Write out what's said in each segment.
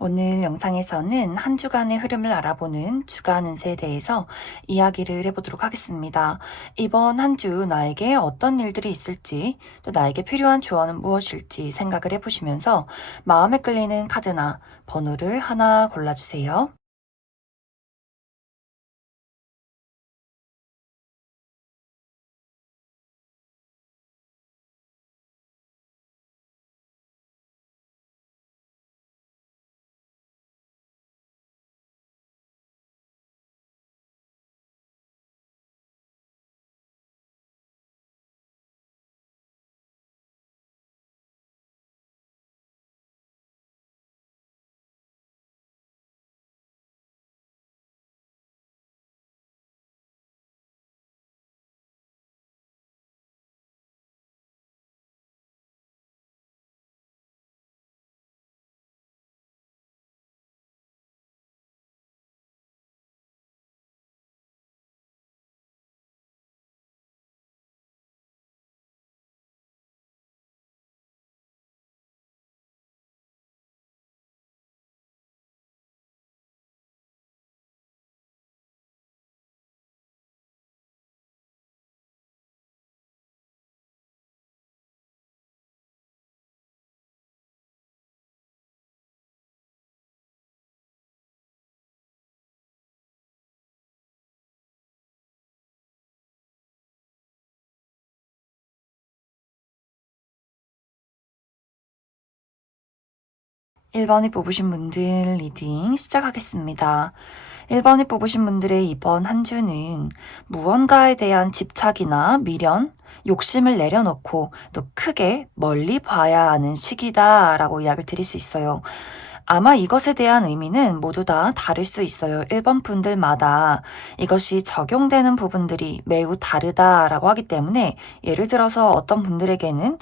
오늘 영상에서는 한 주간의 흐름을 알아보는 주간 운세에 대해서 이야기를 해보도록 하겠습니다. 이번 한 주 나에게 어떤 일들이 있을지, 또 나에게 필요한 조언은 무엇일지 생각을 해보시면서 마음에 끌리는 카드나 번호를 하나 골라주세요. 1번이 뽑으신 분들 리딩 시작하겠습니다. 1번이 뽑으신 분들의 이번 한 주는 무언가에 대한 집착이나 미련, 욕심을 내려놓고 또 크게 멀리 봐야 하는 시기다라고 이야기를 드릴 수 있어요. 아마 이것에 대한 의미는 모두 다 다를 수 있어요. 1번 분들마다 이것이 적용되는 부분들이 매우 다르다라고 하기 때문에 예를 들어서 어떤 분들에게는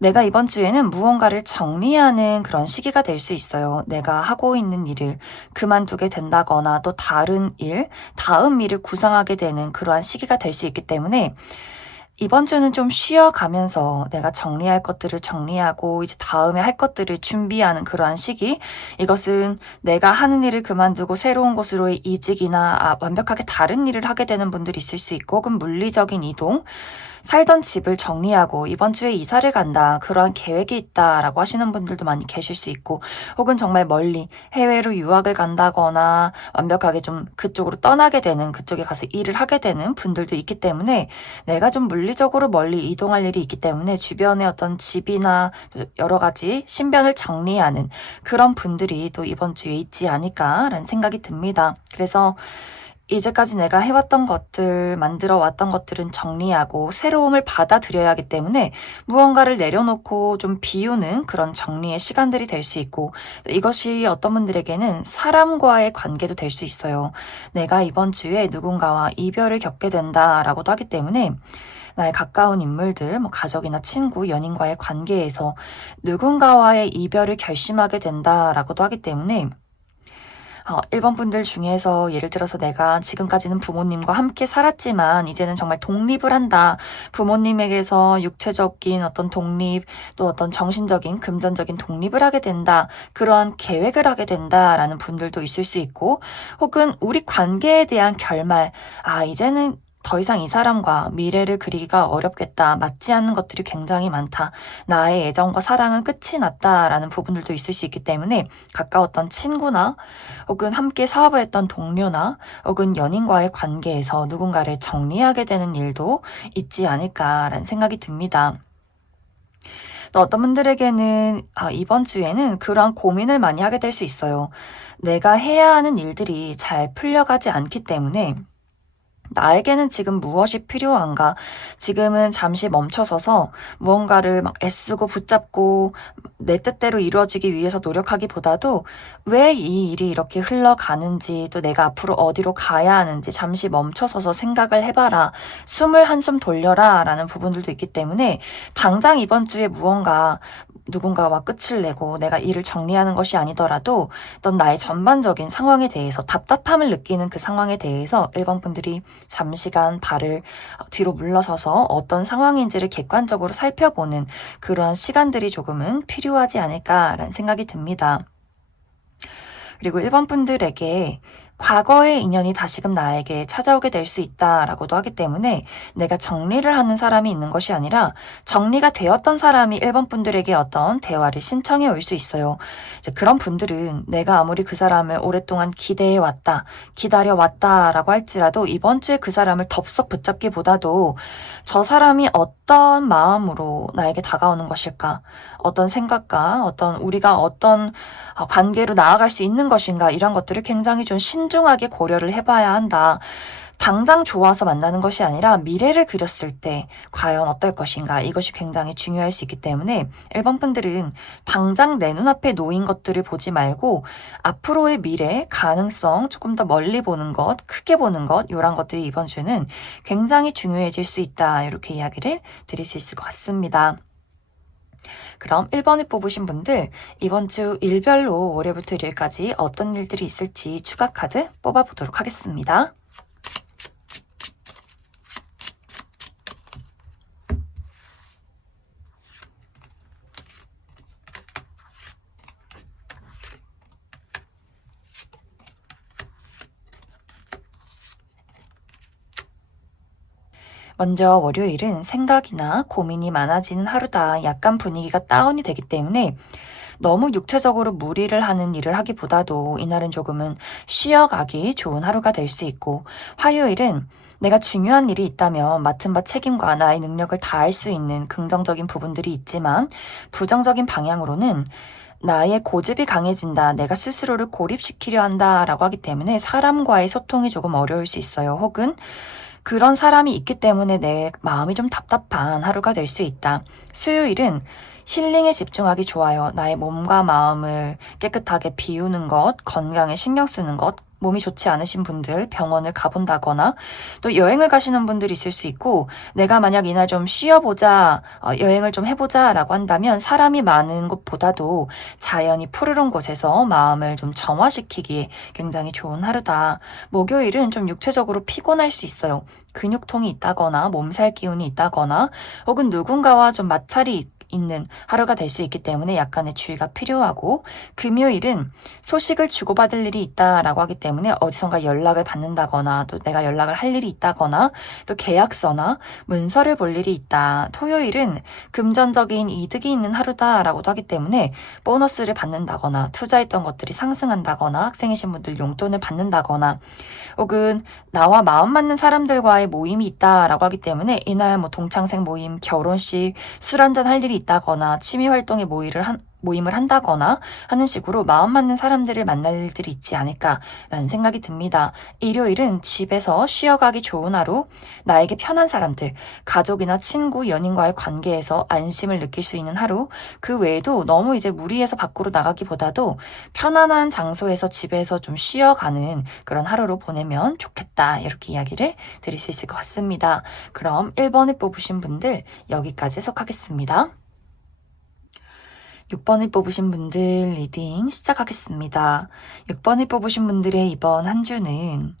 내가 이번 주에는 무언가를 정리하는 그런 시기가 될 수 있어요. 내가 하고 있는 일을 그만두게 된다거나 또 다른 일, 다음 일을 구상하게 되는 그러한 시기가 될 수 있기 때문에 이번 주는 좀 쉬어가면서 내가 정리할 것들을 정리하고 이제 다음에 할 것들을 준비하는 그러한 시기. 이것은 내가 하는 일을 그만두고 새로운 곳으로의 이직이나 완벽하게 다른 일을 하게 되는 분들이 있을 수 있고 혹은 물리적인 이동, 살던 집을 정리하고 이번 주에 이사를 간다, 그러한 계획이 있다라고 하시는 분들도 많이 계실 수 있고, 혹은 정말 멀리 해외로 유학을 간다거나 완벽하게 좀 그쪽으로 떠나게 되는, 그쪽에 가서 일을 하게 되는 분들도 있기 때문에 내가 좀 물리적으로 멀리 이동할 일이 있기 때문에 주변에 어떤 집이나 여러 가지 신변을 정리하는 그런 분들이 또 이번 주에 있지 않을까라는 생각이 듭니다. 그래서 이제까지 내가 해왔던 것들, 만들어 왔던 것들은 정리하고 새로움을 받아들여야 하기 때문에 무언가를 내려놓고 좀 비우는 그런 정리의 시간들이 될 수 있고, 또 이것이 어떤 분들에게는 사람과의 관계도 될 수 있어요. 내가 이번 주에 누군가와 이별을 겪게 된다라고도 하기 때문에 나의 가까운 인물들, 뭐 가족이나 친구, 연인과의 관계에서 누군가와의 이별을 결심하게 된다라고도 하기 때문에 1번 분들 중에서 예를 들어서 내가 지금까지는 부모님과 함께 살았지만 이제는 정말 독립을 한다. 부모님에게서 육체적인 어떤 독립, 또 어떤 정신적인, 금전적인 독립을 하게 된다. 그러한 계획을 하게 된다라는 분들도 있을 수 있고, 혹은 우리 관계에 대한 결말, 이제는 더 이상 이 사람과 미래를 그리기가 어렵겠다. 맞지 않는 것들이 굉장히 많다. 나의 애정과 사랑은 끝이 났다라는 부분들도 있을 수 있기 때문에 가까웠던 친구나 혹은 함께 사업을 했던 동료나 혹은 연인과의 관계에서 누군가를 정리하게 되는 일도 있지 않을까라는 생각이 듭니다. 또 어떤 분들에게는 이번 주에는 그러한 고민을 많이 하게 될 수 있어요. 내가 해야 하는 일들이 잘 풀려가지 않기 때문에 나에게는 지금 무엇이 필요한가? 지금은 잠시 멈춰서서 무언가를 막 애쓰고 붙잡고 내 뜻대로 이루어지기 위해서 노력하기보다도 왜 이 일이 이렇게 흘러가는지, 또 내가 앞으로 어디로 가야 하는지 잠시 멈춰서서 생각을 해봐라. 숨을 한숨 돌려라. 라는 부분들도 있기 때문에 당장 이번 주에 무언가 누군가와 끝을 내고 내가 일을 정리하는 것이 아니더라도 어떤 나의 전반적인 상황에 대해서 답답함을 느끼는 그 상황에 대해서 1번 분들이 잠시간 발을 뒤로 물러서서 어떤 상황인지를 객관적으로 살펴보는 그러한 시간들이 조금은 필요하지 않을까라는 생각이 듭니다. 그리고 1번 분들에게 과거의 인연이 다시금 나에게 찾아오게 될 수 있다라고도 하기 때문에 내가 정리를 하는 사람이 있는 것이 아니라 정리가 되었던 사람이 1번 분들에게 어떤 대화를 신청해 올 수 있어요. 이제 그런 분들은 내가 아무리 그 사람을 오랫동안 기대해 왔다, 기다려 왔다라고 할지라도 이번 주에 그 사람을 덥석 붙잡기보다도 저 사람이 어떤 마음으로 나에게 다가오는 것일까? 어떤 생각과 우리가 어떤 관계로 나아갈 수 있는 것인가 이런 것들을 굉장히 좀 신중하게 고려를 해봐야 한다. 당장 좋아서 만나는 것이 아니라 미래를 그렸을 때 과연 어떨 것인가 이것이 굉장히 중요할 수 있기 때문에 1번 분들은 당장 내 눈앞에 놓인 것들을 보지 말고 앞으로의 미래, 가능성 조금 더 멀리 보는 것, 크게 보는 것 이런 것들이 이번 주는 굉장히 중요해질 수 있다 이렇게 이야기를 드릴 수 있을 것 같습니다. 그럼 1번을 뽑으신 분들 이번 주 일별로 월요일부터 일요일까지 어떤 일들이 있을지 추가 카드 뽑아보도록 하겠습니다. 먼저 월요일은 생각이나 고민이 많아지는 하루다. 약간 분위기가 다운이 되기 때문에 너무 육체적으로 무리를 하는 일을 하기보다도 이날은 조금은 쉬어가기 좋은 하루가 될 수 있고, 화요일은 내가 중요한 일이 있다면 맡은 바 책임과 나의 능력을 다할 수 있는 긍정적인 부분들이 있지만 부정적인 방향으로는 나의 고집이 강해진다, 내가 스스로를 고립시키려 한다라고 하기 때문에 사람과의 소통이 조금 어려울 수 있어요. 혹은 그런 사람이 있기 때문에 내 마음이 좀 답답한 하루가 될 수 있다. 수요일은 힐링에 집중하기 좋아요. 나의 몸과 마음을 깨끗하게 비우는 것, 건강에 신경 쓰는 것, 몸이 좋지 않으신 분들 병원을 가본다거나 또 여행을 가시는 분들이 있을 수 있고, 내가 만약 이날 좀 쉬어보자, 여행을 좀 해보자 라고 한다면 사람이 많은 곳보다도 자연이 푸르른 곳에서 마음을 좀 정화시키기에 굉장히 좋은 하루다. 목요일은 좀 육체적으로 피곤할 수 있어요. 근육통이 있다거나 몸살 기운이 있다거나 혹은 누군가와 좀 마찰이 있는 하루가 될 수 있기 때문에 약간의 주의가 필요하고, 금요일은 소식을 주고받을 일이 있다라고 하기 때문에 어디선가 연락을 받는다거나 또 내가 연락을 할 일이 있다거나 또 계약서나 문서를 볼 일이 있다. 토요일은 금전적인 이득이 있는 하루다라고도 하기 때문에 보너스를 받는다거나 투자했던 것들이 상승한다거나 학생이신 분들 용돈을 받는다거나 혹은 나와 마음 맞는 사람들과의 모임이 있다라고 하기 때문에 이날 뭐 동창생 모임, 결혼식, 술 한잔 할 일이 있다거나 취미 활동에 모임을 한다거나 하는 식으로 마음 맞는 사람들을 만날 일들이 있지 않을까라는 생각이 듭니다. 일요일은 집에서 쉬어가기 좋은 하루, 나에게 편한 사람들, 가족이나 친구, 연인과의 관계에서 안심을 느낄 수 있는 하루, 그 외에도 너무 이제 무리해서 밖으로 나가기보다도 편안한 장소에서 집에서 좀 쉬어가는 그런 하루로 보내면 좋겠다. 이렇게 이야기를 드릴 수 있을 것 같습니다. 그럼 1번을 뽑으신 분들 여기까지 해석하겠습니다. 6번을 뽑으신 분들 리딩 시작하겠습니다. 6번을 뽑으신 분들의 이번 한 주는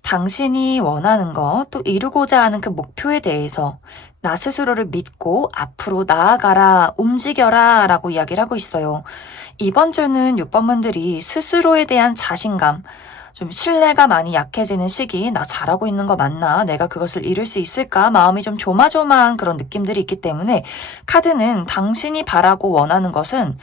당신이 원하는 것, 또 이루고자 하는 그 목표에 대해서 나 스스로를 믿고 앞으로 나아가라, 움직여라 라고 이야기를 하고 있어요. 이번 주는 6번 분들이 스스로에 대한 자신감, 좀 신뢰가 많이 약해지는 시기, 나 잘하고 있는 거 맞나? 내가 그것을 이룰 수 있을까? 마음이 좀 조마조마한 그런 느낌들이 있기 때문에 카드는 당신이 바라고 원하는 것은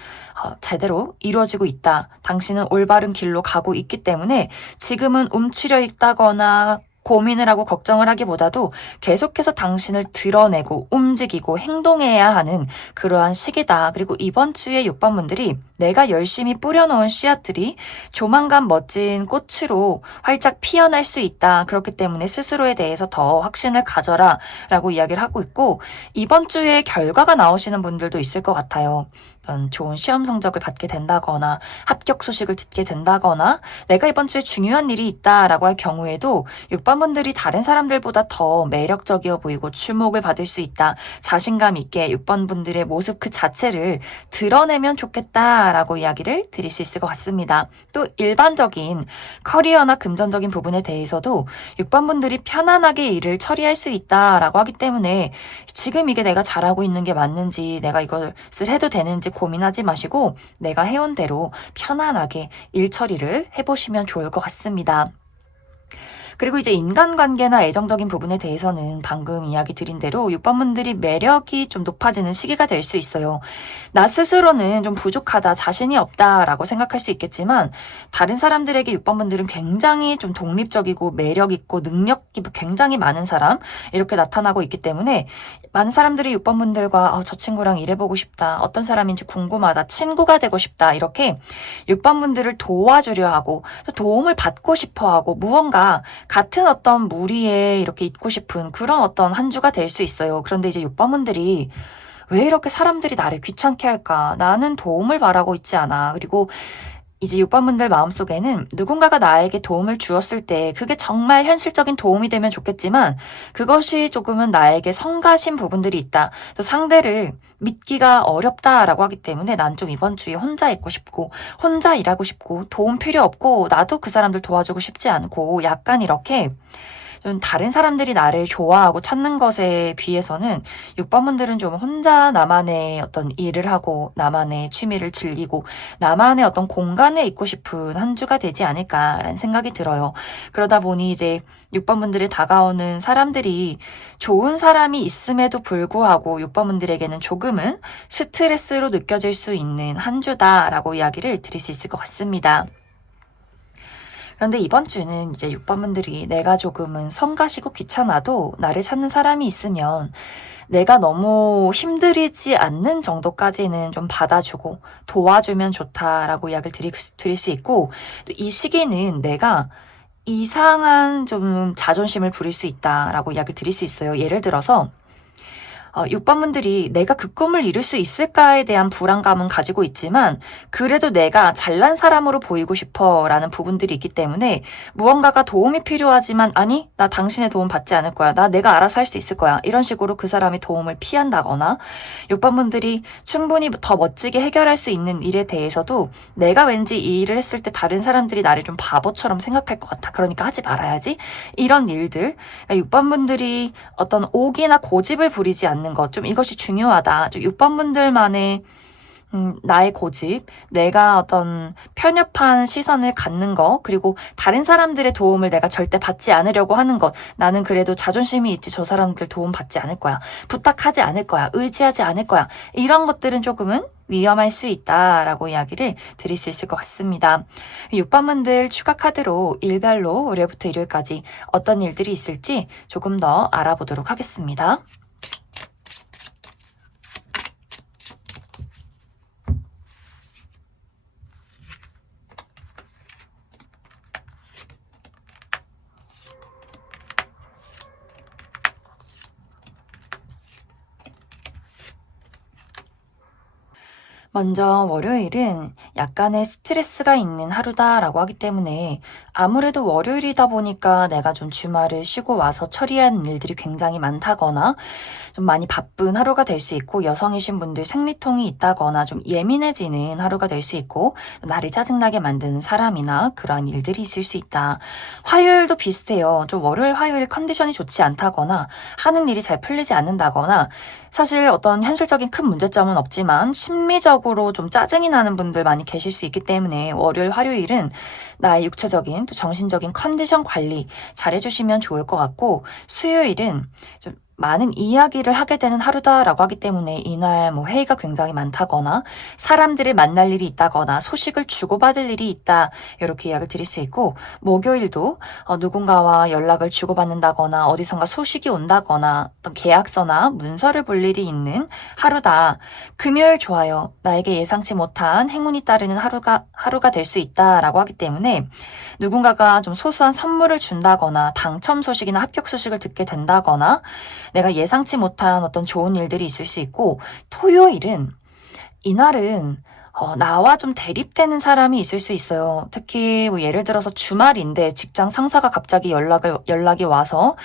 제대로 이루어지고 있다. 당신은 올바른 길로 가고 있기 때문에 지금은 움츠려 있다거나 고민을 하고 걱정을 하기보다도 계속해서 당신을 드러내고 움직이고 행동해야 하는 그러한 시기다. 그리고 이번 주에 6번 분들이 내가 열심히 뿌려놓은 씨앗들이 조만간 멋진 꽃으로 활짝 피어날 수 있다. 그렇기 때문에 스스로에 대해서 더 확신을 가져라 라고 이야기를 하고 있고, 이번 주에 결과가 나오시는 분들도 있을 것 같아요. 어떤 좋은 시험 성적을 받게 된다거나 합격 소식을 듣게 된다거나 내가 이번 주에 중요한 일이 있다라고 할 경우에도 6번 분들이 다른 사람들보다 더 매력적이어 보이고 주목을 받을 수 있다. 자신감 있게 6번 분들의 모습 그 자체를 드러내면 좋겠다라고 이야기를 드릴 수 있을 것 같습니다. 또 일반적인 커리어나 금전적인 부분에 대해서도 6번 분들이 편안하게 일을 처리할 수 있다라고 하기 때문에 지금 이게 내가 잘하고 있는 게 맞는지, 내가 이것을 해도 되는지 고민하지 마시고 내가 해온 대로 편안하게 일 처리를 해보시면 좋을 것 같습니다. 그리고 이제 인간관계나 애정적인 부분에 대해서는 방금 이야기 드린 대로 6번분들이 매력이 좀 높아지는 시기가 될 수 있어요. 나 스스로는 좀 부족하다, 자신이 없다라고 생각할 수 있겠지만 다른 사람들에게 6번분들은 굉장히 좀 독립적이고 매력 있고 능력이 굉장히 많은 사람 이렇게 나타나고 있기 때문에 많은 사람들이 6번분들과 저 친구랑 일해보고 싶다, 어떤 사람인지 궁금하다, 친구가 되고 싶다 이렇게 6번분들을 도와주려 하고 또 도움을 받고 싶어 하고 무언가 같은 어떤 무리에 이렇게 있고 싶은 그런 어떤 한 주가 될 수 있어요. 그런데 이제 6번분들이 왜 이렇게 사람들이 나를 귀찮게 할까? 나는 도움을 바라고 있지 않아. 그리고 이제 6번분들 마음속에는 누군가가 나에게 도움을 주었을 때 그게 정말 현실적인 도움이 되면 좋겠지만 그것이 조금은 나에게 성가신 부분들이 있다. 또 상대를 믿기가 어렵다라고 하기 때문에 난 좀 이번 주에 혼자 있고 싶고 혼자 일하고 싶고 도움 필요 없고 나도 그 사람들 도와주고 싶지 않고 약간 이렇게 좀 다른 사람들이 나를 좋아하고 찾는 것에 비해서는 6번분들은 좀 혼자 나만의 어떤 일을 하고 나만의 취미를 즐기고 나만의 어떤 공간에 있고 싶은 한 주가 되지 않을까라는 생각이 들어요. 그러다 보니 이제 6번분들이 다가오는 사람들이 좋은 사람이 있음에도 불구하고 6번분들에게는 조금은 스트레스로 느껴질 수 있는 한 주다라고 이야기를 드릴 수 있을 것 같습니다. 그런데 이번 주는 이제 6번분들이 내가 조금은 성가시고 귀찮아도 나를 찾는 사람이 있으면 내가 너무 힘들이지 않는 정도까지는 좀 받아주고 도와주면 좋다라고 이야기를 드릴 수 있고 또 이 시기는 내가 이상한 좀 자존심을 부릴 수 있다라고 이야기를 드릴 수 있어요. 예를 들어서 6번분들이 내가 그 꿈을 이룰 수 있을까에 대한 불안감은 가지고 있지만 그래도 내가 잘난 사람으로 보이고 싶어 라는 부분들이 있기 때문에 무언가가 도움이 필요하지만 아니 나 당신의 도움 받지 않을 거야. 내가 알아서 할 수 있을 거야. 이런 식으로 그 사람이 도움을 피한다거나 6번분들이 충분히 더 멋지게 해결할 수 있는 일에 대해서도 내가 왠지 이 일을 했을 때 다른 사람들이 나를 좀 바보처럼 생각할 것 같아. 그러니까 하지 말아야지. 이런 일들 6번분들이 어떤 오기나 고집을 부리지 않는 것, 좀 이것이 중요하다. 좀 6번분들만의 나의 고집, 내가 어떤 편협한 시선을 갖는 거, 그리고 다른 사람들의 도움을 내가 절대 받지 않으려고 하는 것. 나는 그래도 자존심이 있지 저 사람들 도움 받지 않을 거야. 부탁하지 않을 거야. 의지하지 않을 거야. 이런 것들은 조금은 위험할 수 있다라고 이야기를 드릴 수 있을 것 같습니다. 6번분들 추가 카드로 일별로 월요일부터 일요일까지 어떤 일들이 있을지 조금 더 알아보도록 하겠습니다. 먼저 월요일은 약간의 스트레스가 있는 하루다라고 하기 때문에 아무래도 월요일이다 보니까 내가 좀 주말을 쉬고 와서 처리한 일들이 굉장히 많다거나 좀 많이 바쁜 하루가 될 수 있고 여성이신 분들 생리통이 있다거나 좀 예민해지는 하루가 될 수 있고 나를 짜증나게 만드는 사람이나 그러한 일들이 있을 수 있다. 화요일도 비슷해요. 좀 월요일, 화요일 컨디션이 좋지 않다거나 하는 일이 잘 풀리지 않는다거나 사실 어떤 현실적인 큰 문제점은 없지만 심리적으로 좀 짜증이 나는 분들 많이 계실 수 있기 때문에 월요일, 화요일은 나의 육체적인 또 정신적인 컨디션 관리 잘 해주시면 좋을 것 같고 수요일은 좀 많은 이야기를 하게 되는 하루다라고 하기 때문에 이날 뭐 회의가 굉장히 많다거나 사람들을 만날 일이 있다거나 소식을 주고받을 일이 있다 이렇게 이야기를 드릴 수 있고 목요일도 누군가와 연락을 주고받는다거나 어디선가 소식이 온다거나 어떤 계약서나 문서를 볼 일이 있는 하루다. 금요일 좋아요. 나에게 예상치 못한 행운이 따르는 하루가 될 수 있다라고 하기 때문에 누군가가 좀 소소한 선물을 준다거나 당첨 소식이나 합격 소식을 듣게 된다거나 내가 예상치 못한 어떤 좋은 일들이 있을 수 있고 토요일은 이날은 나와 좀 대립되는 사람이 있을 수 있어요. 특히 뭐 예를 들어서 주말인데 직장 상사가 갑자기 연락이 와서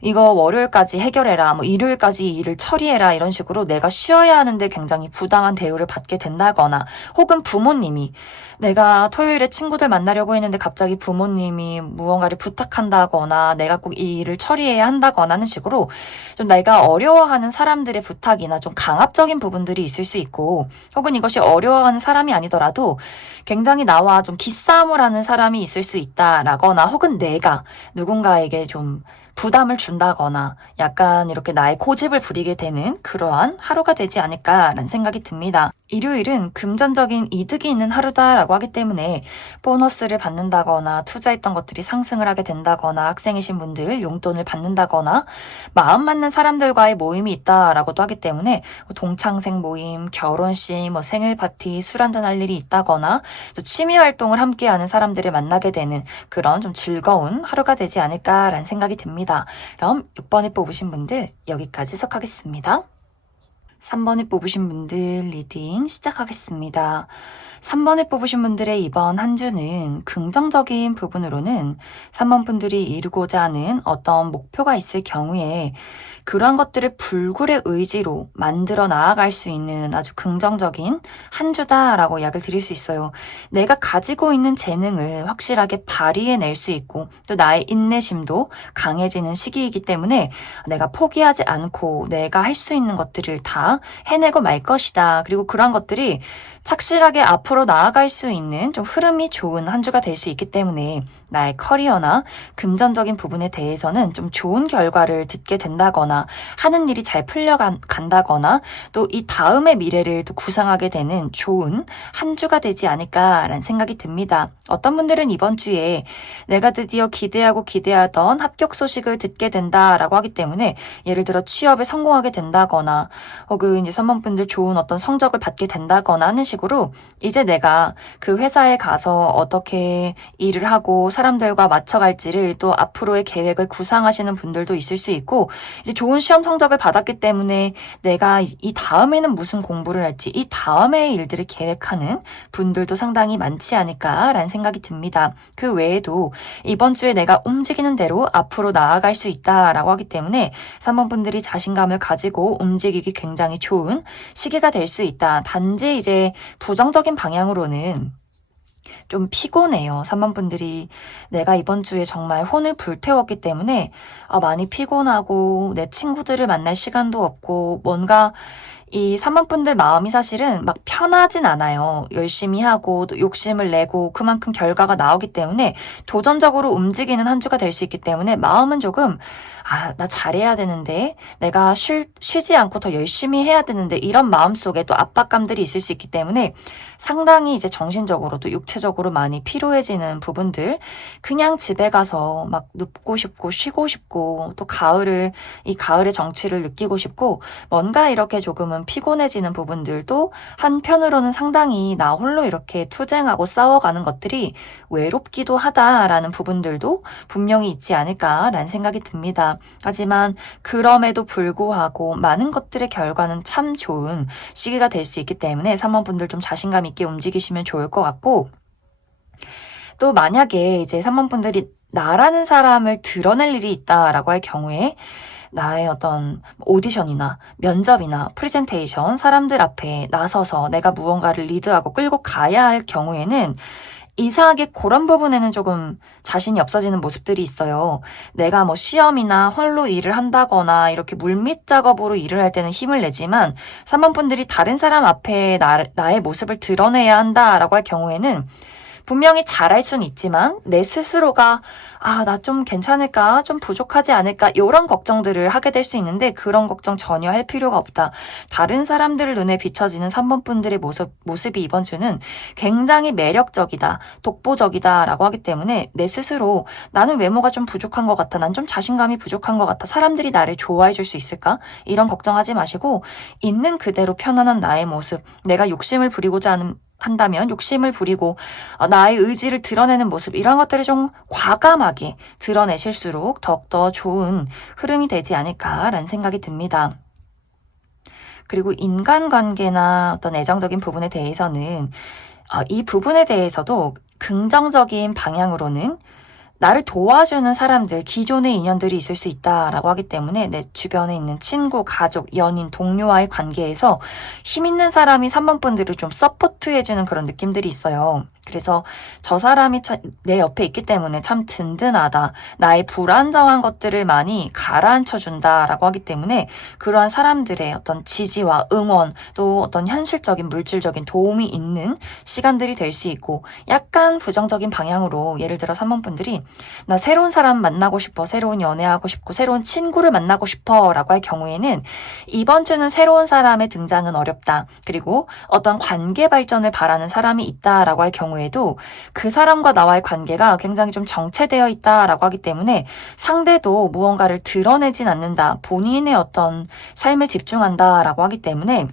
이거 월요일까지 해결해라, 뭐 일요일까지 이 일을 처리해라 이런 식으로 내가 쉬어야 하는데 굉장히 부당한 대우를 받게 된다거나, 혹은 부모님이 내가 토요일에 친구들 만나려고 했는데 갑자기 부모님이 무언가를 부탁한다거나 내가 꼭 이 일을 처리해야 한다거나 하는 식으로 좀 내가 어려워하는 사람들의 부탁이나 좀 강압적인 부분들이 있을 수 있고, 혹은 이것이 어려워하는 사람이 아니더라도 굉장히 나와 좀 기싸움을 하는 사람이 있을 수 있다라거나, 혹은 내가 누군가에게 좀 부담을 준다거나 약간 이렇게 나의 고집을 부리게 되는 그러한 하루가 되지 않을까라는 생각이 듭니다. 일요일은 금전적인 이득이 있는 하루다라고 하기 때문에 보너스를 받는다거나 투자했던 것들이 상승을 하게 된다거나, 학생이신 분들 용돈을 받는다거나, 마음 맞는 사람들과의 모임이 있다라고도 하기 때문에 동창생 모임, 결혼식, 뭐 생일 파티, 술 한잔할 일이 있다거나, 또 취미 활동을 함께하는 사람들을 만나게 되는 그런 좀 즐거운 하루가 되지 않을까라는 생각이 듭니다. 그럼 6번에 뽑으신 분들 여기까지 해석하겠습니다. 3번에 뽑으신 분들 리딩 시작하겠습니다. 3번에 뽑으신 분들의 이번 한 주는 긍정적인 부분으로는 3번 분들이 이루고자 하는 어떤 목표가 있을 경우에 그러한 것들을 불굴의 의지로 만들어 나아갈 수 있는 아주 긍정적인 한 주다라고 이야기를 드릴 수 있어요. 내가 가지고 있는 재능을 확실하게 발휘해낼 수 있고, 또 나의 인내심도 강해지는 시기이기 때문에 내가 포기하지 않고 내가 할 수 있는 것들을 다 해내고 말 것이다. 그리고 그러한 것들이 착실하게 앞으로 나아갈 수 있는 좀 흐름이 좋은 한 주가 될 수 있기 때문에 나의 커리어나 금전적인 부분에 대해서는 좀 좋은 결과를 듣게 된다거나, 하는 일이 잘 풀려간다거나, 또 이 다음의 미래를 또 구상하게 되는 좋은 한 주가 되지 않을까라는 생각이 듭니다. 어떤 분들은 이번 주에 내가 드디어 기대하고 기대하던 합격 소식을 듣게 된다라고 하기 때문에 예를 들어 취업에 성공하게 된다거나, 혹은 이제 3번 분들 좋은 어떤 성적을 받게 된다거나 하는 식으로 이제 내가 그 회사에 가서 어떻게 일을 하고 사람들과 맞춰갈지를 또 앞으로의 계획을 구상하시는 분들도 있을 수 있고, 이제 좋은 시험 성적을 받았기 때문에 내가 이 다음에는 무슨 공부를 할지, 이 다음의 일들을 계획하는 분들도 상당히 많지 않을까라는 생각이 듭니다. 그 외에도 이번 주에 내가 움직이는 대로 앞으로 나아갈 수 있다라고 하기 때문에 3번 분들이 자신감을 가지고 움직이기 굉장히 좋은 시기가 될 수 있다. 단지 이제 부정적인 방향으로는 좀 피곤해요. 3번 분들이 내가 이번 주에 정말 혼을 불태웠기 때문에 많이 피곤하고 내 친구들을 만날 시간도 없고, 뭔가 이 3번 분들 마음이 사실은 막 편하진 않아요. 열심히 하고 또 욕심을 내고 그만큼 결과가 나오기 때문에 도전적으로 움직이는 한 주가 될 수 있기 때문에 마음은 조금 나 잘해야 되는데, 내가 쉬지 않고 더 열심히 해야 되는데, 이런 마음속에 또 압박감들이 있을 수 있기 때문에 상당히 이제 정신적으로도 육체적으로 많이 피로해지는 부분들, 그냥 집에 가서 막 눕고 싶고 쉬고 싶고, 또 이 가을의 정취를 느끼고 싶고, 뭔가 이렇게 조금은 피곤해지는 부분들도 한편으로는 상당히 나 홀로 이렇게 투쟁하고 싸워가는 것들이 외롭기도 하다라는 부분들도 분명히 있지 않을까라는 생각이 듭니다. 하지만 그럼에도 불구하고 많은 것들의 결과는 참 좋은 시기가 될 수 있기 때문에 3번 분들 좀 자신감 있게 움직이시면 좋을 것 같고, 또 만약에 이제 3번 분들이 나라는 사람을 드러낼 일이 있다라고 할 경우에 나의 어떤 오디션이나 면접이나 프레젠테이션, 사람들 앞에 나서서 내가 무언가를 리드하고 끌고 가야 할 경우에는 이상하게 그런 부분에는 조금 자신이 없어지는 모습들이 있어요. 내가 뭐 시험이나 홀로 일을 한다거나 이렇게 물밑 작업으로 일을 할 때는 힘을 내지만 3번 분들이 다른 사람 앞에 나의 모습을 드러내야 한다라고 할 경우에는 분명히 잘할 수는 있지만 내 스스로가 나 좀 괜찮을까? 좀 부족하지 않을까? 이런 걱정들을 하게 될 수 있는데, 그런 걱정 전혀 할 필요가 없다. 다른 사람들 눈에 비춰지는 3번 분들의 모습이 이번 주는 굉장히 매력적이다, 독보적이다 라고 하기 때문에 내 스스로 나는 외모가 좀 부족한 것 같아, 난 좀 자신감이 부족한 것 같아, 사람들이 나를 좋아해 줄 수 있을까? 이런 걱정하지 마시고 있는 그대로 편안한 나의 모습, 내가 욕심을 부리고자 한다면 욕심을 부리고 나의 의지를 드러내는 모습, 이런 것들을 좀 과감하게 드러내실수록 더욱더 좋은 흐름이 되지 않을까라는 생각이 듭니다. 그리고 인간관계나 어떤 애정적인 부분에 대해서는 이 부분에 대해서도 긍정적인 방향으로는 나를 도와주는 사람들, 기존의 인연들이 있을 수 있다라고 하기 때문에 내 주변에 있는 친구, 가족, 연인, 동료와의 관계에서 힘 있는 사람이 3번 분들을 좀 서포트해주는 그런 느낌들이 있어요. 그래서 저 사람이 내 옆에 있기 때문에 참 든든하다. 나의 불안정한 것들을 많이 가라앉혀준다라고 하기 때문에 그러한 사람들의 어떤 지지와 응원 또 어떤 현실적인 물질적인 도움이 있는 시간들이 될 수 있고 약간 부정적인 방향으로 예를 들어 3번 분들이 나 새로운 사람 만나고 싶어, 새로운 연애하고 싶고 새로운 친구를 만나고 싶어 라고 할 경우에는 이번 주는 새로운 사람의 등장은 어렵다. 그리고 어떤 관계 발전을 바라는 사람이 있다라고 할 경우에도 그 사람과 나와의 관계가 굉장히 좀 정체되어 있다라고 하기 때문에 상대도 무언가를 드러내진 않는다. 본인의 어떤 삶에 집중한다라고 하기 때문에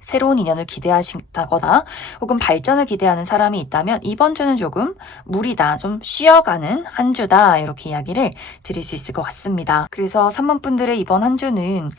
새로운 인연을 기대하신다거나 혹은 발전을 기대하는 사람이 있다면 이번 주는 조금 무리다, 좀 쉬어가는 한 주다 이렇게 이야기를 드릴 수 있을 것 같습니다. 그래서 3번 분들의 이번 한 주는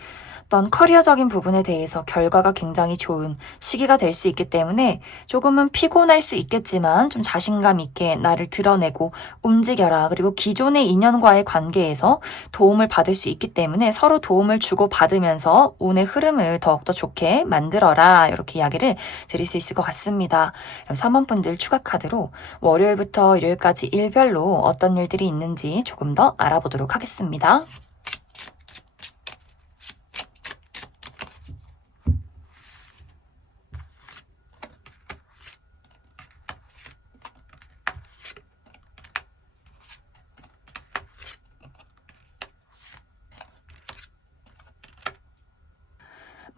어떤 커리어적인 부분에 대해서 결과가 굉장히 좋은 시기가 될 수 있기 때문에 조금은 피곤할 수 있겠지만 좀 자신감 있게 나를 드러내고 움직여라. 그리고 기존의 인연과의 관계에서 도움을 받을 수 있기 때문에 서로 도움을 주고받으면서 운의 흐름을 더욱더 좋게 만들어라. 이렇게 이야기를 드릴 수 있을 것 같습니다. 그럼 3번 분들 추가 카드로 월요일부터 일요일까지 일별로 어떤 일들이 있는지 조금 더 알아보도록 하겠습니다.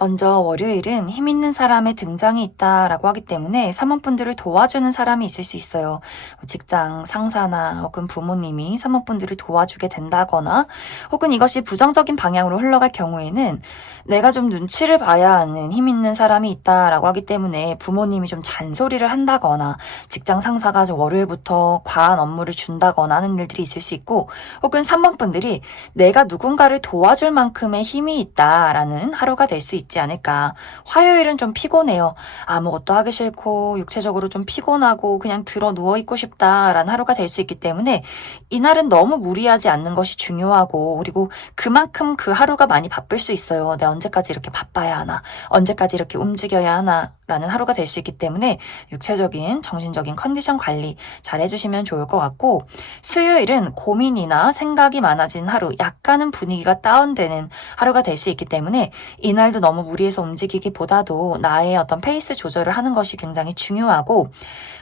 먼저 월요일은 힘 있는 사람의 등장이 있다라고 하기 때문에 사모분들을 도와주는 사람이 있을 수 있어요. 직장 상사나 혹은 부모님이 사모분들을 도와주게 된다거나 혹은 이것이 부정적인 방향으로 흘러갈 경우에는 내가 좀 눈치를 봐야 하는 힘 있는 사람이 있다라고 하기 때문에 부모님이 좀 잔소리를 한다거나 직장 상사가 좀 월요일부터 과한 업무를 준다거나 하는 일들이 있을 수 있고 혹은 3번 분들이 내가 누군가를 도와줄 만큼의 힘이 있다라는 하루가 될 수 있지 않을까. 화요일은 좀 피곤해요. 아무것도 하기 싫고 육체적으로 좀 피곤하고 그냥 들어 누워 있고 싶다라는 하루가 될 수 있기 때문에 이날은 너무 무리하지 않는 것이 중요하고 그리고 그만큼 그 하루가 많이 바쁠 수 있어요. 내가 언제까지 이렇게 바빠야 하나, 언제까지 이렇게 움직여야 하나 라는 하루가 될 수 있기 때문에 육체적인 정신적인 컨디션 관리 잘 해주시면 좋을 것 같고 수요일은 고민이나 생각이 많아진 하루, 약간은 분위기가 다운되는 하루가 될 수 있기 때문에 이날도 너무 무리해서 움직이기보다도 나의 어떤 페이스 조절을 하는 것이 굉장히 중요하고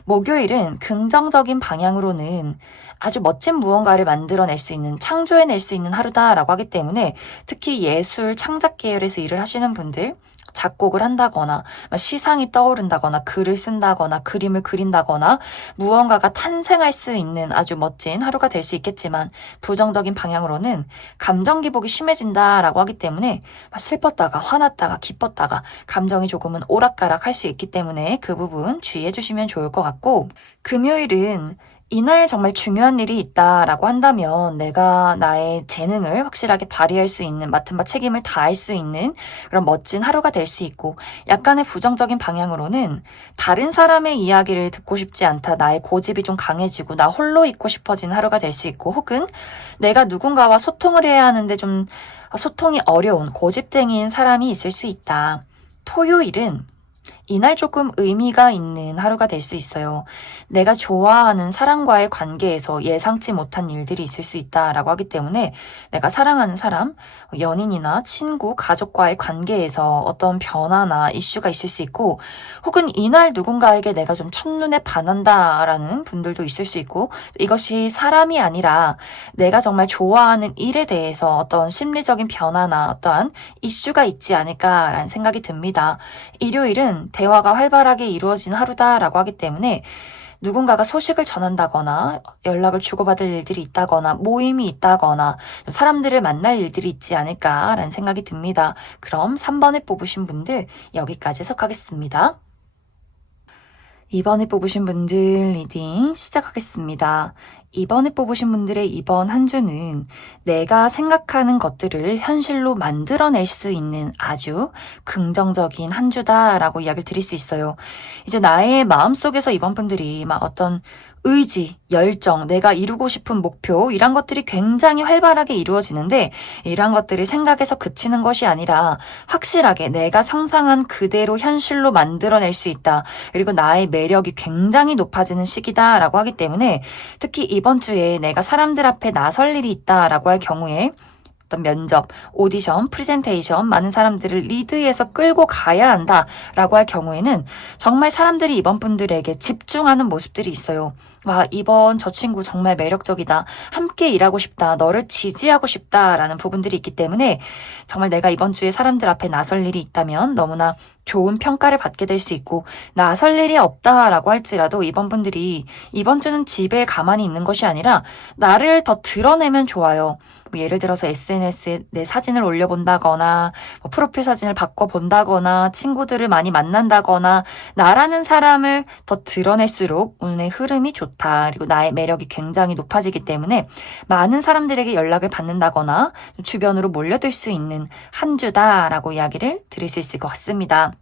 목요일은 긍정적인 방향으로는 아주 멋진 무언가를 만들어낼 수 있는, 창조해낼 수 있는 하루다라고 하기 때문에 특히 예술, 창작 계열에서 일을 하시는 분들 작곡을 한다거나 시상이 떠오른다거나 글을 쓴다거나 그림을 그린다거나 무언가가 탄생할 수 있는 아주 멋진 하루가 될 수 있겠지만 부정적인 방향으로는 감정 기복이 심해진다라고 하기 때문에 슬펐다가 화났다가 기뻤다가 감정이 조금은 오락가락 할 수 있기 때문에 그 부분 주의해 주시면 좋을 것 같고 금요일은 이날 정말 중요한 일이 있다라고 한다면 내가 나의 재능을 확실하게 발휘할 수 있는 맡은 바 책임을 다할 수 있는 그런 멋진 하루가 될 수 있고 약간의 부정적인 방향으로는 다른 사람의 이야기를 듣고 싶지 않다. 나의 고집이 좀 강해지고 나 홀로 있고 싶어진 하루가 될 수 있고 혹은 내가 누군가와 소통을 해야 하는데 좀 소통이 어려운 고집쟁이인 사람이 있을 수 있다. 토요일은 이날 조금 의미가 있는 하루가 될 수 있어요. 내가 좋아하는 사람과의 관계에서 예상치 못한 일들이 있을 수 있다라고 하기 때문에 내가 사랑하는 사람, 연인이나 친구, 가족과의 관계에서 어떤 변화나 이슈가 있을 수 있고 혹은 이날 누군가에게 내가 좀 첫눈에 반한다라는 분들도 있을 수 있고 이것이 사람이 아니라 내가 정말 좋아하는 일에 대해서 어떤 심리적인 변화나 어떠한 이슈가 있지 않을까라는 생각이 듭니다. 일요일은 대화가 활발하게 이루어진 하루다라고 하기 때문에 누군가가 소식을 전한다거나 연락을 주고받을 일들이 있다거나 모임이 있다거나 사람들을 만날 일들이 있지 않을까라는 생각이 듭니다. 그럼 3번을 뽑으신 분들 여기까지 해석하겠습니다. 2번을 뽑으신 분들 리딩 시작하겠습니다. 2번을 뽑으신 분들의 이번 한 주는 내가 생각하는 것들을 현실로 만들어낼 수 있는 아주 긍정적인 한 주다라고 이야기를 드릴 수 있어요. 이제 나의 마음속에서 이번 분들이 막 어떤 의지, 열정, 내가 이루고 싶은 목표 이런 것들이 굉장히 활발하게 이루어지는데 이런 것들이 생각에서 그치는 것이 아니라 확실하게 내가 상상한 그대로 현실로 만들어낼 수 있다. 그리고 나의 매력이 굉장히 높아지는 시기다라고 하기 때문에 특히 이번 주에 내가 사람들 앞에 나설 일이 있다라고 할 경우에 어떤 면접, 오디션, 프레젠테이션 많은 사람들을 리드해서 끌고 가야 한다라고 할 경우에는 정말 사람들이 이번 분들에게 집중하는 모습들이 있어요. 와, 이번 저 친구 정말 매력적이다. 함께 일하고 싶다. 너를 지지하고 싶다라는 부분들이 있기 때문에 정말 내가 이번 주에 사람들 앞에 나설 일이 있다면 너무나 좋은 평가를 받게 될 수 있고 나설 일이 없다라고 할지라도 이번 분들이 이번 주는 집에 가만히 있는 것이 아니라 나를 더 드러내면 좋아요. 뭐 예를 들어서 SNS에 내 사진을 올려본다거나 뭐 프로필 사진을 바꿔본다거나 친구들을 많이 만난다거나 나라는 사람을 더 드러낼수록 운의 흐름이 좋다. 그리고 나의 매력이 굉장히 높아지기 때문에 많은 사람들에게 연락을 받는다거나 주변으로 몰려들 수 있는 한 주다라고 이야기를 드릴 수 있을 것 같습니다.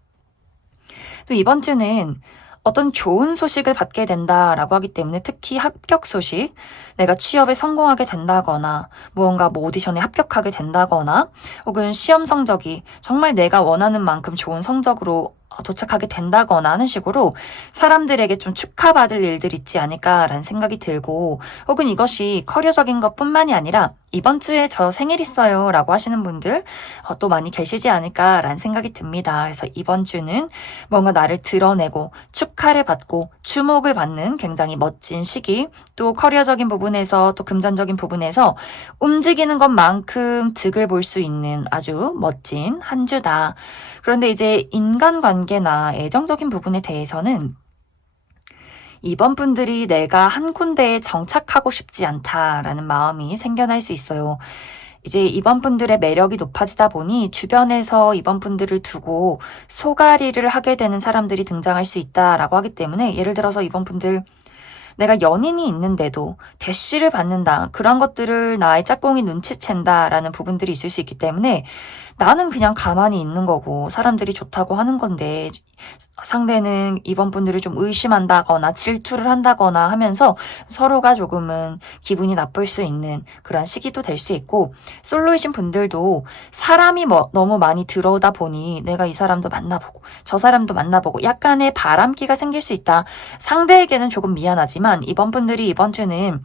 또 이번 주는 어떤 좋은 소식을 받게 된다라고 하기 때문에 특히 합격 소식, 내가 취업에 성공하게 된다거나 무언가 뭐 오디션에 합격하게 된다거나 혹은 시험 성적이 정말 내가 원하는 만큼 좋은 성적으로 도착하게 된다거나 하는 식으로 사람들에게 좀 축하받을 일들 있지 않을까라는 생각이 들고 혹은 이것이 커리어적인 것뿐만이 아니라 이번 주에 저 생일 있어요 라고 하시는 분들 또 많이 계시지 않을까라는 생각이 듭니다. 그래서 이번 주는 뭔가 나를 드러내고 축하를 받고 주목을 받는 굉장히 멋진 시기 또 커리어적인 부분에서 또 금전적인 부분에서 움직이는 것만큼 득을 볼 수 있는 아주 멋진 한 주다. 그런데 이제 인간관계나 애정적인 부분에 대해서는 이번 분들이 내가 한 군데에 정착하고 싶지 않다라는 마음이 생겨날 수 있어요. 이제 이번 분들의 매력이 높아지다 보니 주변에서 이번 분들을 두고 소가리를 하게 되는 사람들이 등장할 수 있다라고 하기 때문에 예를 들어서 이번 분들 내가 연인이 있는데도 대시를 받는다. 그런 것들을 나의 짝꿍이 눈치챈다라는 부분들이 있을 수 있기 때문에 나는 그냥 가만히 있는 거고 사람들이 좋다고 하는 건데 상대는 이번 분들을 좀 의심한다거나 질투를 한다거나 하면서 서로가 조금은 기분이 나쁠 수 있는 그런 시기도 될 수 있고 솔로이신 분들도 사람이 너무 많이 들어오다 보니 내가 이 사람도 만나보고 저 사람도 만나보고 약간의 바람기가 생길 수 있다. 상대에게는 조금 미안하지만 이번 분들이 이번 주는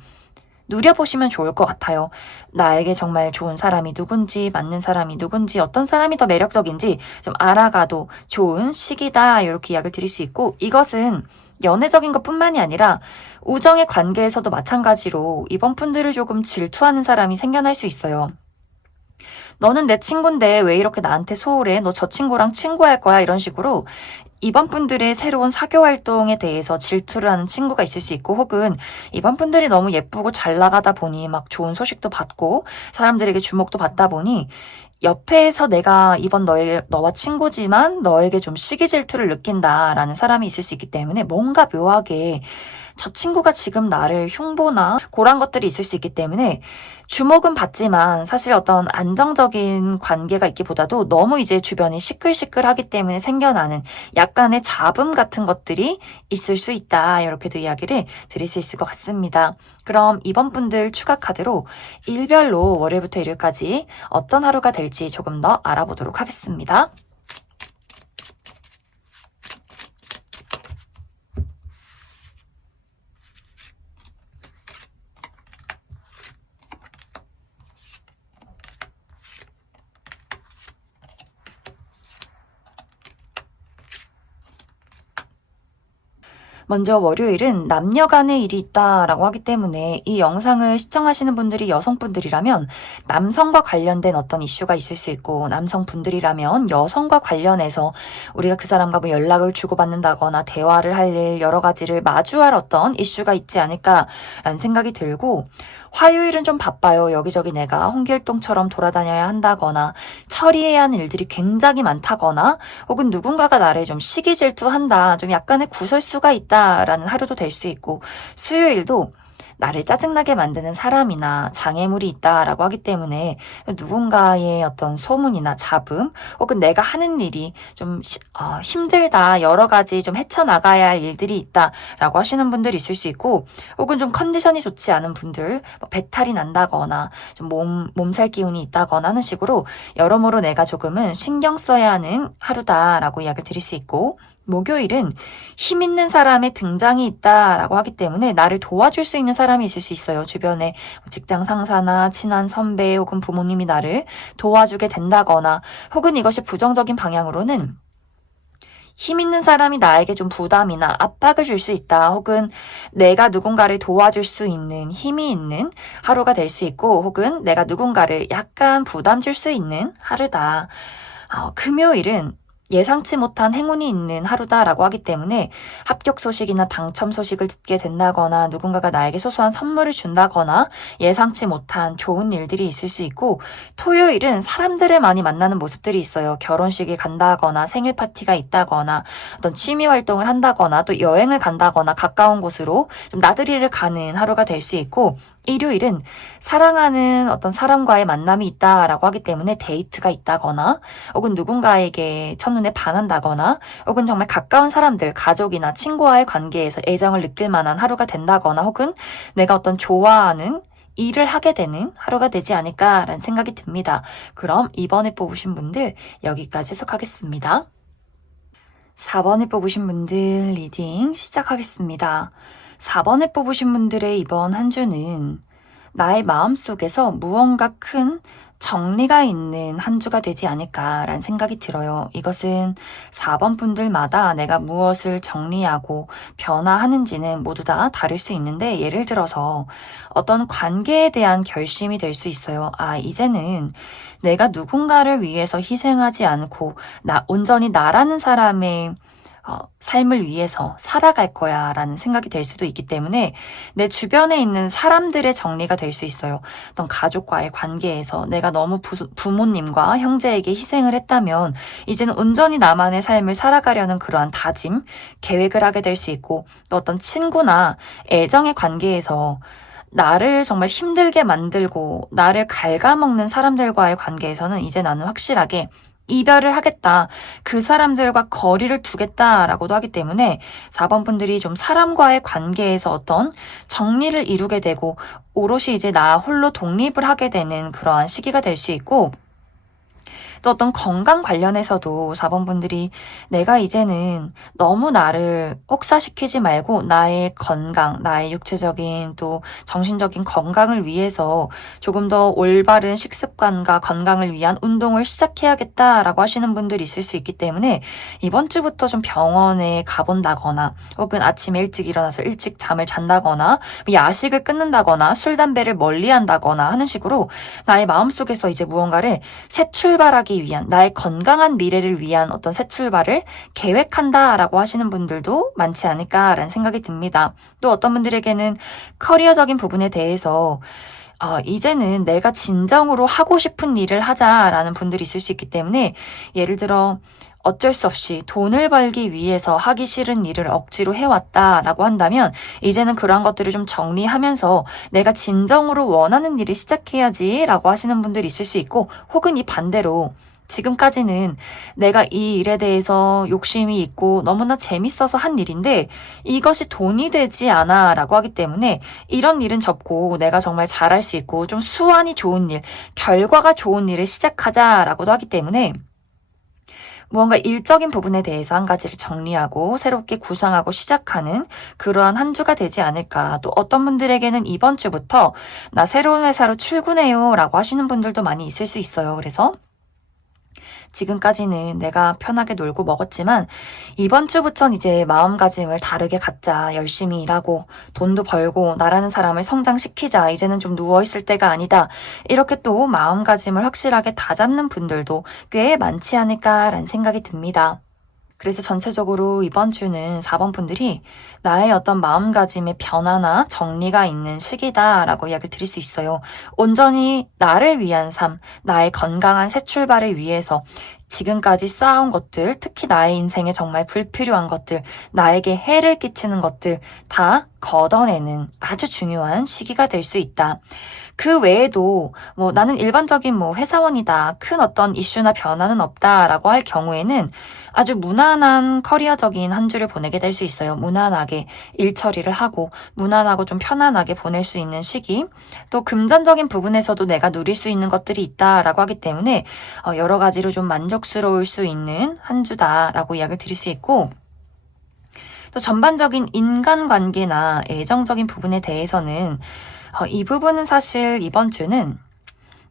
누려보시면 좋을 것 같아요. 나에게 정말 좋은 사람이 누군지, 맞는 사람이 누군지, 어떤 사람이 더 매력적인지 좀 알아가도 좋은 시기다. 이렇게 이야기를 드릴 수 있고 이것은 연애적인 것뿐만이 아니라 우정의 관계에서도 마찬가지로 이번 분들을 조금 질투하는 사람이 생겨날 수 있어요. 너는 내 친구인데 왜 이렇게 나한테 소홀해? 너 저 친구랑 친구할 거야? 이런 식으로 이번 분들의 새로운 사교 활동에 대해서 질투를 하는 친구가 있을 수 있고 혹은 이번 분들이 너무 예쁘고 잘 나가다 보니 막 좋은 소식도 받고 사람들에게 주목도 받다 보니 옆에서 내가 이번 너와 친구지만 너에게 좀 시기 질투를 느낀다라는 사람이 있을 수 있기 때문에 뭔가 묘하게 저 친구가 지금 나를 흉보나 그런 것들이 있을 수 있기 때문에 주목은 받지만 사실 어떤 안정적인 관계가 있기보다도 너무 이제 주변이 시끌시끌하기 때문에 생겨나는 약간의 잡음 같은 것들이 있을 수 있다. 이렇게도 이야기를 드릴 수 있을 것 같습니다. 그럼 이번 분들 추가 카드로 일별로 월요일부터 일요일까지 어떤 하루가 될지 조금 더 알아보도록 하겠습니다. 먼저 월요일은 남녀 간의 일이 있다라고 하기 때문에 이 영상을 시청하시는 분들이 여성분들이라면 남성과 관련된 어떤 이슈가 있을 수 있고 남성분들이라면 여성과 관련해서 우리가 그 사람과 뭐 연락을 주고받는다거나 대화를 할 일 여러 가지를 마주할 어떤 이슈가 있지 않을까라는 생각이 들고 화요일은 좀 바빠요. 여기저기 내가 홍길동처럼 돌아다녀야 한다거나 처리해야 하는 일들이 굉장히 많다거나 혹은 누군가가 나를 좀 시기 질투한다. 좀 약간의 구설수가 있다라는 하루도 될 수 있고 수요일도 나를 짜증나게 만드는 사람이나 장애물이 있다라고 하기 때문에 누군가의 어떤 소문이나 잡음 혹은 내가 하는 일이 좀 힘들다, 여러 가지 좀 헤쳐나가야 할 일들이 있다라고 하시는 분들이 있을 수 있고, 혹은 좀 컨디션이 좋지 않은 분들, 뭐 배탈이 난다거나 좀 몸살 기운이 있다거나 하는 식으로 여러모로 내가 조금은 신경 써야 하는 하루다라고 이야기를 드릴 수 있고, 목요일은 힘 있는 사람의 등장이 있다라고 하기 때문에 나를 도와줄 수 있는 사람이 있을 수 있어요. 주변에 직장 상사나 친한 선배 혹은 부모님이 나를 도와주게 된다거나, 혹은 이것이 부정적인 방향으로는 힘 있는 사람이 나에게 좀 부담이나 압박을 줄 수 있다, 혹은 내가 누군가를 도와줄 수 있는 힘이 있는 하루가 될 수 있고, 혹은 내가 누군가를 약간 부담 줄 수 있는 하루다. 금요일은 예상치 못한 행운이 있는 하루다라고 하기 때문에 합격 소식이나 당첨 소식을 듣게 된다거나, 누군가가 나에게 소소한 선물을 준다거나 예상치 못한 좋은 일들이 있을 수 있고, 토요일은 사람들을 많이 만나는 모습들이 있어요. 결혼식에 간다거나 생일 파티가 있다거나 어떤 취미 활동을 한다거나 또 여행을 간다거나 가까운 곳으로 좀 나들이를 가는 하루가 될 수 있고, 일요일은 사랑하는 어떤 사람과의 만남이 있다라고 하기 때문에 데이트가 있다거나, 혹은 누군가에게 첫눈에 반한다거나, 혹은 정말 가까운 사람들, 가족이나 친구와의 관계에서 애정을 느낄 만한 하루가 된다거나, 혹은 내가 어떤 좋아하는 일을 하게 되는 하루가 되지 않을까라는 생각이 듭니다. 그럼 이번에 뽑으신 분들 여기까지 해석하겠습니다. 4번에 뽑으신 분들 리딩 시작하겠습니다. 4번에 뽑으신 분들의 이번 한 주는 나의 마음속에서 무언가 큰 정리가 있는 한 주가 되지 않을까라는 생각이 들어요. 이것은 4번 분들마다 내가 무엇을 정리하고 변화하는지는 모두 다 다를 수 있는데, 예를 들어서 어떤 관계에 대한 결심이 될 수 있어요. 이제는 내가 누군가를 위해서 희생하지 않고 온전히 나라는 사람의 삶을 위해서 살아갈 거야 라는 생각이 될 수도 있기 때문에 내 주변에 있는 사람들의 정리가 될 수 있어요. 어떤 가족과의 관계에서 내가 너무 부모님과 형제에게 희생을 했다면 이제는 온전히 나만의 삶을 살아가려는 그러한 다짐, 계획을 하게 될 수 있고, 또 어떤 친구나 애정의 관계에서 나를 정말 힘들게 만들고 나를 갉아먹는 사람들과의 관계에서는 이제 나는 확실하게 이별을 하겠다, 그 사람들과 거리를 두겠다라고도 하기 때문에 4번 분들이 좀 사람과의 관계에서 어떤 정리를 이루게 되고 오롯이 이제 나 홀로 독립을 하게 되는 그러한 시기가 될 수 있고, 또 어떤 건강 관련해서도 4번 분들이 내가 이제는 너무 나를 혹사시키지 말고 나의 건강, 나의 육체적인 또 정신적인 건강을 위해서 조금 더 올바른 식습관과 건강을 위한 운동을 시작해야겠다라고 하시는 분들이 있을 수 있기 때문에 이번 주부터 좀 병원에 가본다거나, 혹은 아침에 일찍 일어나서 일찍 잠을 잔다거나, 야식을 끊는다거나 술, 담배를 멀리한다거나 하는 식으로 나의 마음속에서 이제 무언가를 새 출발하기 위한, 나의 건강한 미래를 위한 어떤 새 출발을 계획한다라고 하시는 분들도 많지 않을까라는 생각이 듭니다. 또 어떤 분들에게는 커리어적인 부분에 대해서 이제는 내가 진정으로 하고 싶은 일을 하자라는 분들이 있을 수 있기 때문에, 예를 들어 어쩔 수 없이 돈을 벌기 위해서 하기 싫은 일을 억지로 해왔다라고 한다면 이제는 그러한 것들을 좀 정리하면서 내가 진정으로 원하는 일을 시작해야지라고 하시는 분들이 있을 수 있고, 혹은 이 반대로 지금까지는 내가 이 일에 대해서 욕심이 있고 너무나 재밌어서 한 일인데 이것이 돈이 되지 않아 라고 하기 때문에 이런 일은 접고 내가 정말 잘할 수 있고 좀 수완이 좋은 일, 결과가 좋은 일을 시작하자라고도 하기 때문에 무언가 일적인 부분에 대해서 한 가지를 정리하고 새롭게 구상하고 시작하는 그러한 한 주가 되지 않을까. 또 어떤 분들에게는 이번 주부터 나 새로운 회사로 출근해요 라고 하시는 분들도 많이 있을 수 있어요. 그래서 지금까지는 내가 편하게 놀고 먹었지만 이번 주부터는 이제 마음가짐을 다르게 갖자. 열심히 일하고 돈도 벌고 나라는 사람을 성장시키자. 이제는 좀 누워있을 때가 아니다. 이렇게 또 마음가짐을 확실하게 다잡는 분들도 꽤 많지 않을까라는 생각이 듭니다. 그래서 전체적으로 이번 주는 4번 분들이 나의 어떤 마음가짐의 변화나 정리가 있는 시기다라고 이야기를 드릴 수 있어요. 온전히 나를 위한 삶, 나의 건강한 새 출발을 위해서 지금까지 쌓아온 것들, 특히 나의 인생에 정말 불필요한 것들, 나에게 해를 끼치는 것들 다 걷어내는 아주 중요한 시기가 될 수 있다. 그 외에도 나는 일반적인 회사원이다. 큰 어떤 이슈나 변화는 없다라고 할 경우에는 아주 무난한 커리어적인 한 주를 보내게 될 수 있어요. 무난하게 일 처리를 하고 무난하고 좀 편안하게 보낼 수 있는 시기. 또 금전적인 부분에서도 내가 누릴 수 있는 것들이 있다라고 하기 때문에 여러 가지로 좀 만족스러울 수 있는 한 주다라고 이야기를 드릴 수 있고, 또 전반적인 인간관계나 애정적인 부분에 대해서는 이 부분은 사실 이번 주는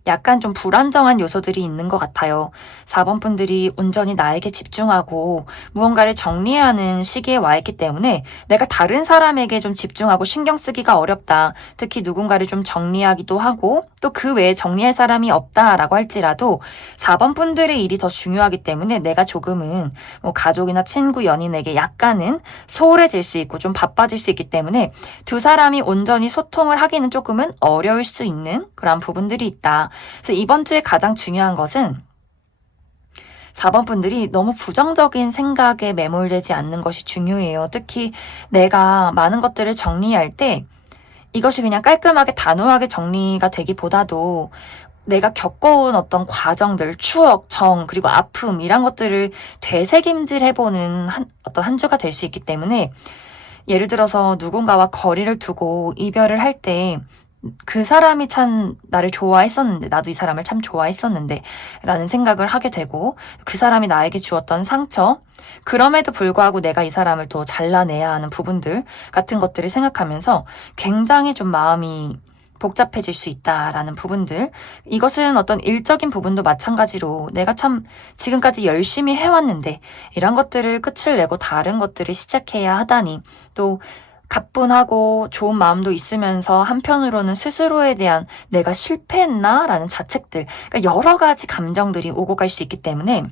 약간 좀 불안정한 요소들이 있는 것 같아요. 4번 분들이 온전히 나에게 집중하고 무언가를 정리해야 하는 시기에 와 있기 때문에 내가 다른 사람에게 좀 집중하고 신경 쓰기가 어렵다. 특히 누군가를 좀 정리하기도 하고 또 그 외에 정리할 사람이 없다라고 할지라도 4번 분들의 일이 더 중요하기 때문에 내가 조금은 가족이나 친구, 연인에게 약간은 소홀해질 수 있고 좀 바빠질 수 있기 때문에 두 사람이 온전히 소통을 하기는 조금은 어려울 수 있는 그런 부분들이 있다. 그래서 이번 주에 가장 중요한 것은 4번 분들이 너무 부정적인 생각에 매몰되지 않는 것이 중요해요. 특히 내가 많은 것들을 정리할 때 이것이 그냥 깔끔하게 단호하게 정리가 되기보다도 내가 겪어온 어떤 과정들, 추억, 정, 그리고 아픔 이런 것들을 되새김질 해보는 어떤 한 주가 될 수 있기 때문에, 예를 들어서 누군가와 거리를 두고 이별을 할 때 그 사람이 참 나를 좋아했었는데, 나도 이 사람을 참 좋아했었는데 라는 생각을 하게 되고, 그 사람이 나에게 주었던 상처, 그럼에도 불구하고 내가 이 사람을 더 잘라내야 하는 부분들 같은 것들을 생각하면서 굉장히 좀 마음이 복잡해질 수 있다라는 부분들. 이것은 어떤 일적인 부분도 마찬가지로 내가 참 지금까지 열심히 해왔는데 이런 것들을 끝을 내고 다른 것들을 시작해야 하다니, 또 가뿐하고 좋은 마음도 있으면서 한편으로는 스스로에 대한 내가 실패했나? 라는 자책들, 그러니까 여러 가지 감정들이 오고 갈 수 있기 때문에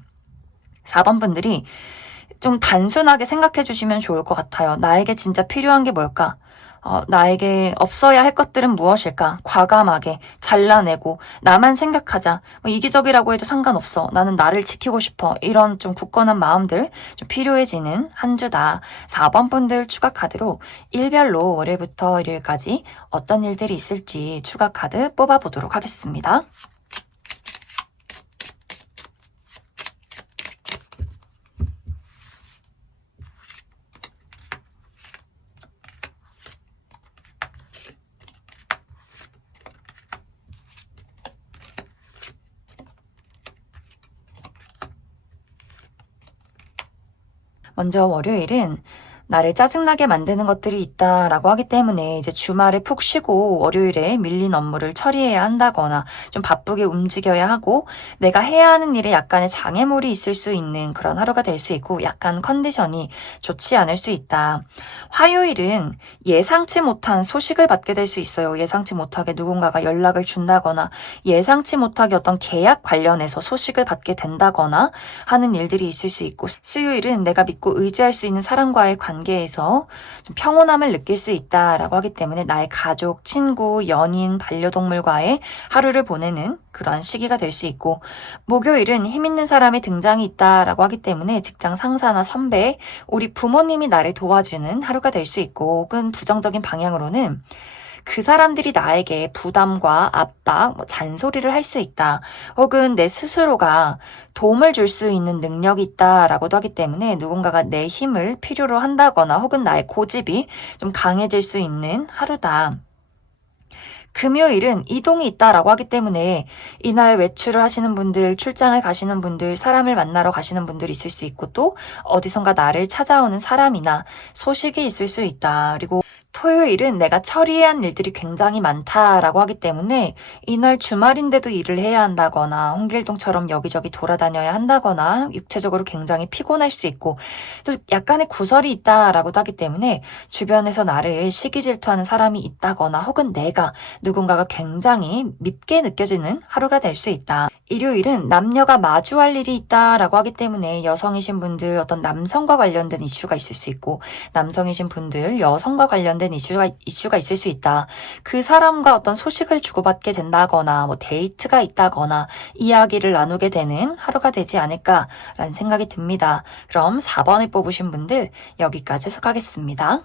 4번 분들이 좀 단순하게 생각해 주시면 좋을 것 같아요. 나에게 진짜 필요한 게 뭘까? 나에게 없어야 할 것들은 무엇일까? 과감하게 잘라내고 나만 생각하자. 이기적이라고 해도 상관없어. 나는 나를 지키고 싶어. 이런 좀 굳건한 마음들 좀 필요해지는 한 주다. 4번 분들 추가 카드로 일별로 월요일부터 일요일까지 어떤 일들이 있을지 추가 카드 뽑아보도록 하겠습니다. 먼저 월요일은 나를 짜증나게 만드는 것들이 있다라고 하기 때문에 이제 주말에 푹 쉬고 월요일에 밀린 업무를 처리해야 한다거나 좀 바쁘게 움직여야 하고 내가 해야 하는 일에 약간의 장애물이 있을 수 있는 그런 하루가 될 수 있고, 약간 컨디션이 좋지 않을 수 있다. 화요일은 예상치 못한 소식을 받게 될 수 있어요. 예상치 못하게 누군가가 연락을 준다거나 예상치 못하게 어떤 계약 관련해서 소식을 받게 된다거나 하는 일들이 있을 수 있고, 수요일은 내가 믿고 의지할 수 있는 사람과의 관계에서 좀 평온함을 느낄 수 있다라고 하기 때문에 나의 가족, 친구, 연인, 반려동물과의 하루를 보내는 그런 시기가 될 수 있고, 목요일은 힘 있는 사람의 등장이 있다라고 하기 때문에 직장 상사나 선배, 우리 부모님이 나를 도와주는 하루가 될 수 있고, 혹은 부정적인 방향으로는 그 사람들이 나에게 부담과 압박, 잔소리를 할 수 있다. 혹은 내 스스로가 도움을 줄 수 있는 능력이 있다라고도 하기 때문에 누군가가 내 힘을 필요로 한다거나 혹은 나의 고집이 좀 강해질 수 있는 하루다. 금요일은 이동이 있다라고 하기 때문에 이날 외출을 하시는 분들, 출장을 가시는 분들, 사람을 만나러 가시는 분들이 있을 수 있고, 또 어디선가 나를 찾아오는 사람이나 소식이 있을 수 있다. 그리고 토요일은 내가 처리해야 한 일들이 굉장히 많다라고 하기 때문에 이날 주말인데도 일을 해야 한다거나 홍길동처럼 여기저기 돌아다녀야 한다거나 육체적으로 굉장히 피곤할 수 있고, 또 약간의 구설이 있다라고도 하기 때문에 주변에서 나를 시기 질투하는 사람이 있다거나 혹은 내가 누군가가 굉장히 밉게 느껴지는 하루가 될 수 있다. 일요일은 남녀가 마주할 일이 있다라고 하기 때문에 여성이신 분들 어떤 남성과 관련된 이슈가 있을 수 있고, 남성이신 분들 여성과 관련된 이슈가 있을 수 있다. 그 사람과 어떤 소식을 주고받게 된다거나 데이트가 있다거나 이야기를 나누게 되는 하루가 되지 않을까라는 생각이 듭니다. 그럼 4번을 뽑으신 분들 여기까지 해석하겠습니다.